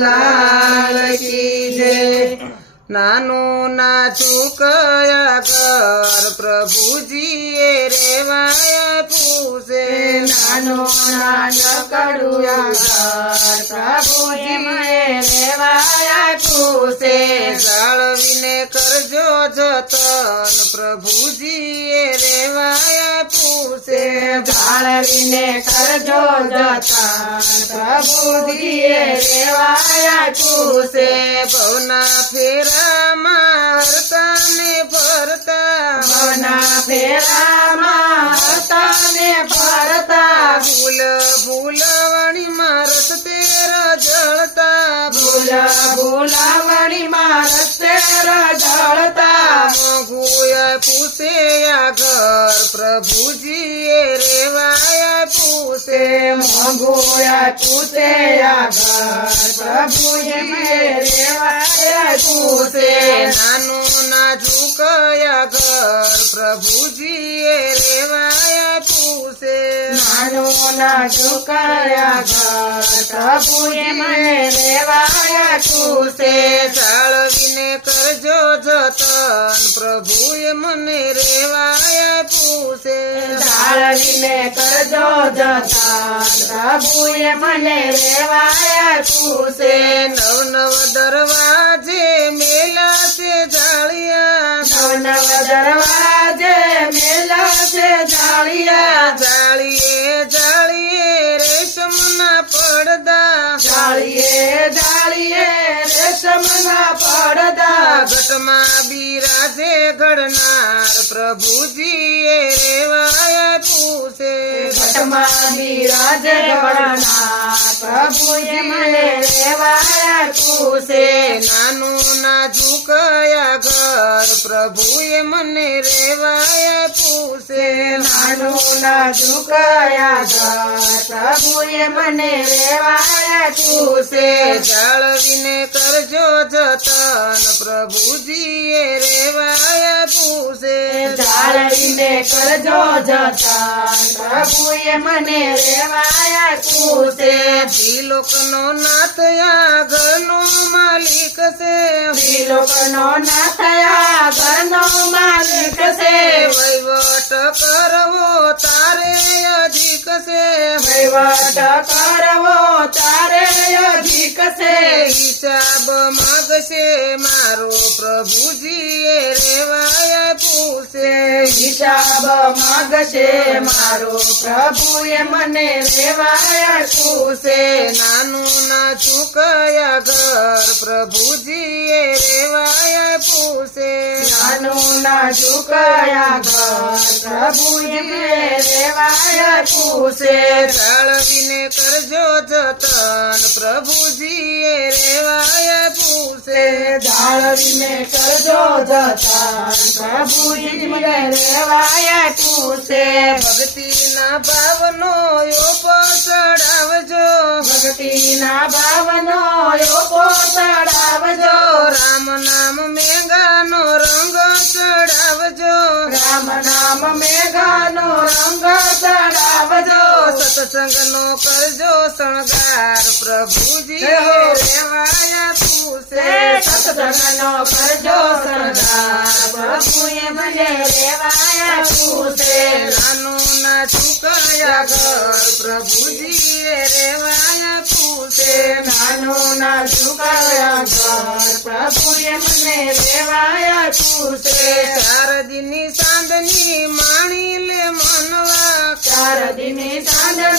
લાલ નાનું ના ચૂકયા કર પ્રભુજીએ રેવાયા પૂછે. નાનો નાનો કડુયા પ્રભુએ રેવાયા પૂછે. જાળવીને કરજો જતન. પ્રભુજીએ રેવાયા પૂછે. જાળવીને કરજો જતન. પ્રભુજીએ રેવાયા પૂછે. ભવના ફેરામાં હરતા ને ભરતા મના ફેરામાં હતા ને ફરતા. ભૂલ ભૂલવણીમાં રસ્તે રજળતા ભૂલ ભૂલાવણીમાં રસ્તે રજળતા મોઘુયા પૂછે આ ઘર પ્રભુજીએ રેવાયા પૂછે મોગોયા પૂછે આગળ પ્રભુએ મને રેવાયા પૂછે નાનું ના ઝુકયા ઘર પ્રભુજીએ રેવાયા પૂછે નાનો ના ઝુકાયા ઘર પ્રભુએ મને રેવાયા પૂછે જાળવીને કરજો જતન પ્રભુએ મને રેવાયા પૂછે. ધારણીને કરજો જતન. પ્રભુએ મને રેવાયા પૂછે. નવ નવ દરવાજે મેલા છે જાળિયા. નવ નવ દરવાજે મેલા છે જાળિયા. જાળીએ જાળીએ રેશમના પડદા. જાળીએ જાળીએ રેશમના પડદા ઘટમાં બિરાજે ઘડનાર પ્રભુજીએ તું છે ઘટમાં બિરાજે ઘડનાર પ્રભુજી મને રેવાય તું છે નાનું નાજુક પ્રભુએ મને રેવાયા પૂછે નાનું ના ઝુકાયા પ્રભુએ મને રેવાયા પૂછે. જાળવીને કરજો જતન પ્રભુજીએ રેવાયા પૂછે. જાળવીને કરજો જતન પ્રભુએ મને રેવાયા પૂછે. ત્રિલોકનો નાથ આગળનો માલિક છે. ત્રિલોકનો ના ઘરનો માલિક છે વહીવટ કરવો તારે અધિક છે. વહીવટ કરવો તારે અધિક છે. હિસાબ માગશે મારો પ્રભુજીએ રેવાયા પૂછે. હિસાબ માગશે મારો પ્રભુએ મને રેવાયા પૂછે. નાનું ના ચૂકયા ઘર પ્રભુજીએ રેવાયા પૂછે નાનું ના ઝુકાયા ઘર. પ્રભુએ રેવાયા પૂછે જાળવીને કરજો જતન. પ્રભુજીએ રેવાયા પૂછે જાળવીને કરજો જતન. પ્રભુજી મને રેવાયા પૂછે, ભક્તિના ભાવનો યોપો ચડાવજો ભક્તિના ભાવનો લોકો ચડાવજો રામ નામ મેઘાનો રંગ ચડાવજો. રામ નામ મેઘાનો રંગ ચડાવજો. સત્સંગનો કરજો શણગાર. પ્રભુજી. રેવાયા સત્સંગનો કરજો સરદાર. પ્રભુએ મને લેવાયા પૂછે, નાનું ના ચૂકયા ઘર પ્રભુજીએ રેવાયા પૂછે. નાનું ના ઝુકાયા ઘર પ્રભુએ મને રેવાયા પૂછે. ચાર દિની મનવા ચાર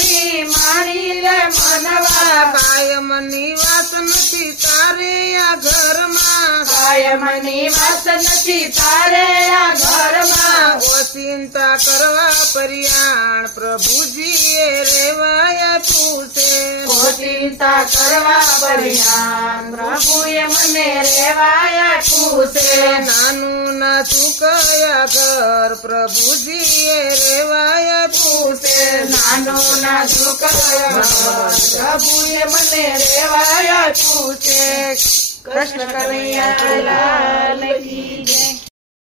મારી લે મનવા. કાયમ નિવાસ નથી તારે આ ઘરમાં. કાયમ નિવાસ નથી તારે આ ઘરમાં. ચિંતા કરવા પર્યાણ પ્રભુજીએ રેવાયા પૂછે ઓ ચિંતા કરવા બરિયાન પ્રભુએ મને રેવાયા પૂછે નાનું ના ચૂકયા ઘર પ્રભુજીએ રેવાયા નાનો ના ઘર પ્રભુએ મને રેવાયા પૂછે કૃષ્ણ કનૈયા લાલ કી જય.